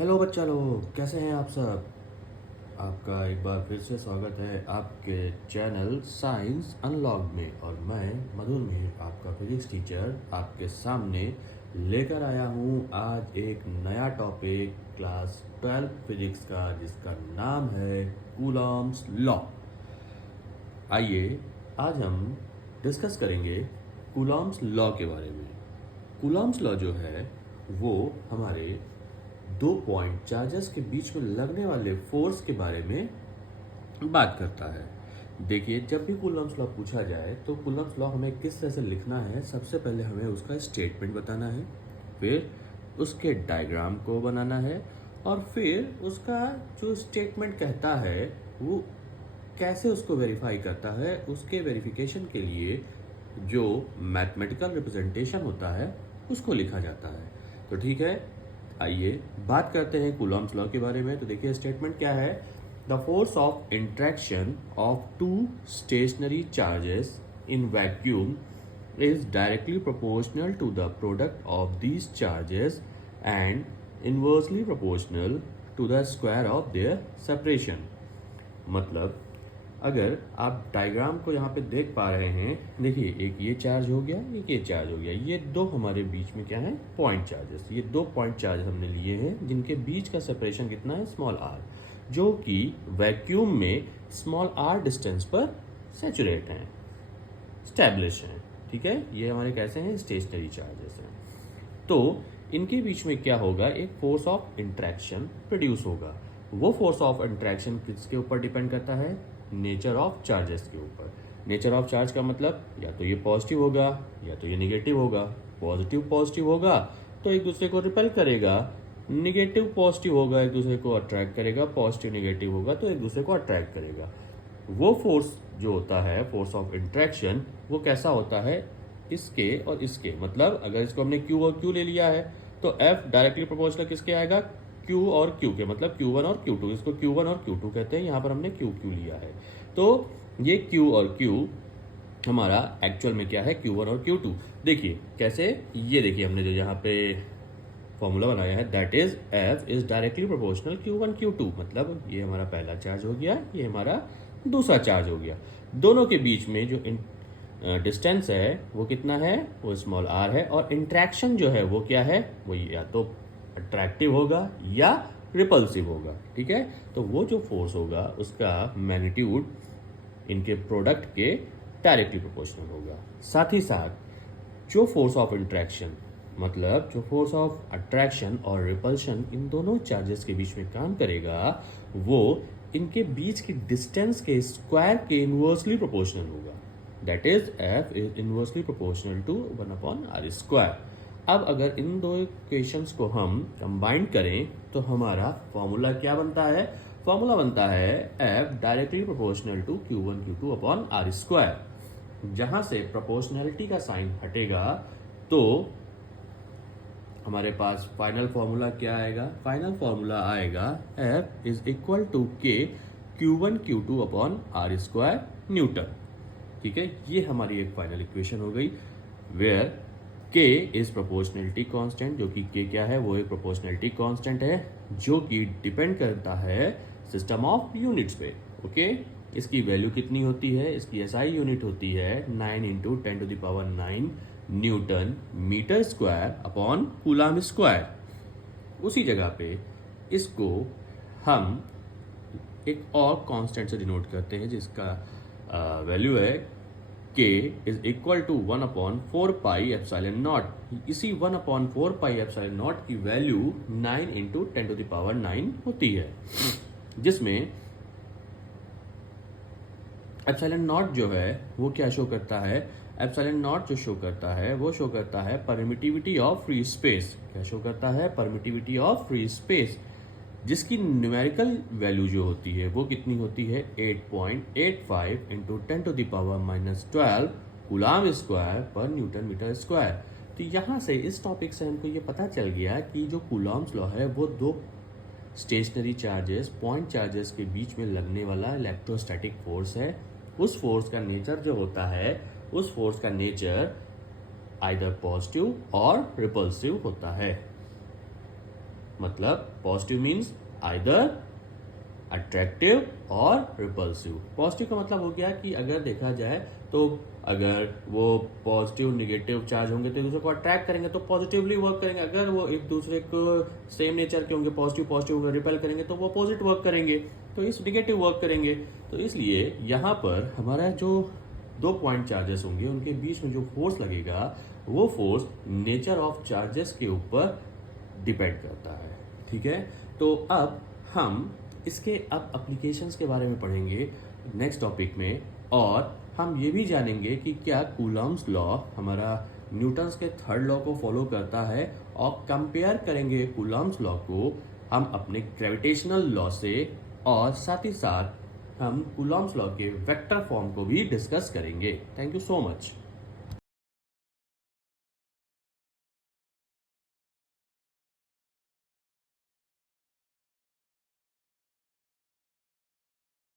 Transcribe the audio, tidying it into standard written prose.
Hello बच्चा लोग, कैसे हैं आप सब। आपका एक बार फिर से स्वागत है आपके चैनल साइंस अनलॉग्ड में। और मैं मधुर मिहिर, आपका फिजिक्स टीचर, आपके सामने लेकर आया हूँ आज एक नया टॉपिक क्लास 12 फिजिक्स का, जिसका नाम है कूलॉम्स लॉ। आइए आज हम डिस्कस करेंगे कूलॉम्स लॉ के बारे में। कूलॉम्स लॉ जो है वो हमारे दो पॉइंट चार्जेस के बीच में लगने वाले फोर्स के बारे में बात करता है। देखिए, जब भी कूलॉम्स लॉ पूछा जाए तो कूलॉम्स लॉ हमें किस तरह से लिखना है, सबसे पहले हमें उसका स्टेटमेंट बताना है, फिर उसके डायग्राम को बनाना है, और फिर उसका जो स्टेटमेंट कहता है वो कैसे उसको वेरीफाई करता है, उसके वेरिफिकेशन के लिए जो मैथमेटिकल रिप्रेजेंटेशन होता है उसको लिखा जाता है। तो ठीक है, आइए बात करते हैं कूलॉम्स लॉ के बारे में। तो देखिए, स्टेटमेंट क्या है। The force of interaction of two stationary charges in vacuum is directly proportional to the product of these charges and inversely proportional to the square of their separation। मतलब अगर आप डायग्राम को यहाँ पे देख पा रहे हैं, देखिए एक ये चार्ज हो गया, एक ये चार्ज हो गया, ये दो हमारे बीच में क्या है, पॉइंट चार्जेस। ये दो पॉइंट चार्जेस हमने लिए हैं जिनके बीच का सेपरेशन कितना है, स्मॉल आर, जो कि वैक्यूम में स्मॉल आर डिस्टेंस पर सैचुरेट हैं, स्टैब्लिश हैं। ठीक है, ये हमारे कैसे हैं, स्टेशनरी चार्जेस हैं। तो इनके बीच में क्या होगा, एक फोर्स ऑफ इंट्रैक्शन प्रोड्यूस होगा। वो फोर्स ऑफ इंट्रैक्शन किसके ऊपर डिपेंड करता है, नेचर ऑफ चार्जेस के ऊपर। नेचर ऑफ चार्ज का मतलब या तो ये पॉजिटिव होगा या तो ये निगेटिव होगा। पॉजिटिव पॉजिटिव होगा तो एक दूसरे को रिपेल करेगा, निगेटिव पॉजिटिव होगा एक दूसरे को अट्रैक्ट करेगा, पॉजिटिव निगेटिव होगा तो एक दूसरे को अट्रैक्ट करेगा। वो फोर्स जो होता है, फोर्स ऑफ इंट्रैक्शन, वो कैसा होता है, इसके और इसके। मतलब अगर इसको हमने Q और Q ले लिया है तो F डायरेक्टली प्रोपोर्शनल किसके आएगा, Q और Q के, मतलब Q1 और Q2। इसको Q1 और Q2 कहते हैं, यहाँ पर हमने Q लिया है। तो ये Q और Q हमारा एक्चुअल में क्या है, Q1 और Q2। देखिए कैसे, ये देखिए हमने जो यहाँ पे फॉर्मूला बनाया है, that is F is directly proportional Q1 Q2। मतलब ये हमारा पहला चार्ज हो गया, ये हमारा दूसरा चार्ज हो गया। दोनों के बीच में जो डिस्टेंस है वो कितना है, वो स्मॉल आर है। और इंट्रैक्शन जो है वो क्या है, वो या तो अट्रैक्टिव होगा या रिपल्सिव होगा। ठीक है, तो वो जो फोर्स होगा उसका मैग्नीट्यूड इनके प्रोडक्ट के डायरेक्टली प्रोपोर्शनल होगा। साथ ही साथ जो फोर्स ऑफ इंट्रैक्शन, मतलब जो फोर्स ऑफ अट्रैक्शन और रिपल्शन इन दोनों चार्जेस के बीच में काम करेगा, वो इनके बीच की डिस्टेंस के स्क्वायर के इनवर्सली प्रोपोर्शनल होगा। That is F is inversely proportional to 1/r square. अब अगर इन दो इक्वेशंस को हम कंबाइन करें तो हमारा फॉर्मूला क्या बनता है, फॉर्मूला बनता है F directly proportional to Q1 Q2/r square. जहां से प्रोपोर्शनैलिटी का साइन हटेगा तो हमारे पास फाइनल फॉर्मूला क्या आएगा, फाइनल फॉर्मूला आएगा F is equal to K Q1 Q2/r square newton. ठीक है, ये हमारी एक फाइनल इक्वेशन हो गई, where K is proportionality constant, जो कि K क्या है, वो एक प्रोपोर्शनैलिटी कांस्टेंट है जो कि डिपेंड करता है सिस्टम ऑफ यूनिट्स पे। ओके, इसकी वैल्यू कितनी होती है, इसकी SI यूनिट होती है 9 × 10⁹ newton metre square upon coulomb square. उसी जगह पे इसको हम एक और कांस्टेंट से डिनोट करते हैं जिसका वैल्यू है K इज इक्वल टू 1/4πε0। इसी 1/4πε0 की वैल्यू 9 × 10⁹ होती है, जिसमें एप्सिलॉन नॉट जो है वो क्या शो करता है, एप्सिलॉन नॉट जो शो करता है वो शो करता है परमिटिविटी ऑफ फ्री स्पेस। क्या शो करता है, परमिटिविटी ऑफ फ्री स्पेस, जिसकी न्यूमेरिकल वैल्यू जो होती है वो कितनी होती है, 8.85 × 10⁻⁻12 कूलम स्क्वायर पर न्यूटन मीटर स्क्वायर। तो यहाँ से इस टॉपिक से हमको ये पता चल गया कि जो कूलम्स लॉ है वो दो स्टेशनरी चार्जेस, पॉइंट चार्जेस के बीच में लगने वाला इलेक्ट्रोस्टैटिक फोर्स है। उस फोर्स का नेचर जो होता है, उस फोर्स का नेचर आइदर पॉजिटिव और रिपल्सिव होता है। मतलब पॉजिटिव मीन्स आइदर अट्रैक्टिव और रिपल्सिव। पॉजिटिव का मतलब हो गया कि अगर देखा जाए तो अगर वो पॉजिटिव निगेटिव चार्ज होंगे तो एक दूसरे को अट्रैक्ट करेंगे तो पॉजिटिवली वर्क करेंगे, अगर वो एक दूसरे को सेम नेचर के होंगे पॉजिटिव पॉजिटिव रिपेल करेंगे तो वो अपोजिट वर्क करेंगे, तो इस निगेटिव वर्क करेंगे। तो इसलिए यहाँ पर हमारा जो 2 पॉइंट चार्जेस होंगे उनके बीच में जो फोर्स लगेगा वो फोर्स नेचर ऑफ चार्जेस के ऊपर डिपेंड करता है। ठीक है, तो अब हम इसके अब एप्लीकेशंस के बारे में पढ़ेंगे नेक्स्ट टॉपिक में, और हम ये भी जानेंगे कि क्या कूलम्स लॉ हमारा न्यूटन्स के थर्ड लॉ को फॉलो करता है, और कंपेयर करेंगे कूलम्स लॉ को हम अपने ग्रेविटेशनल लॉ से, और साथ ही साथ हम कूलम्स लॉ के वेक्टर फॉर्म को भी डिस्कस करेंगे। Thank you so much.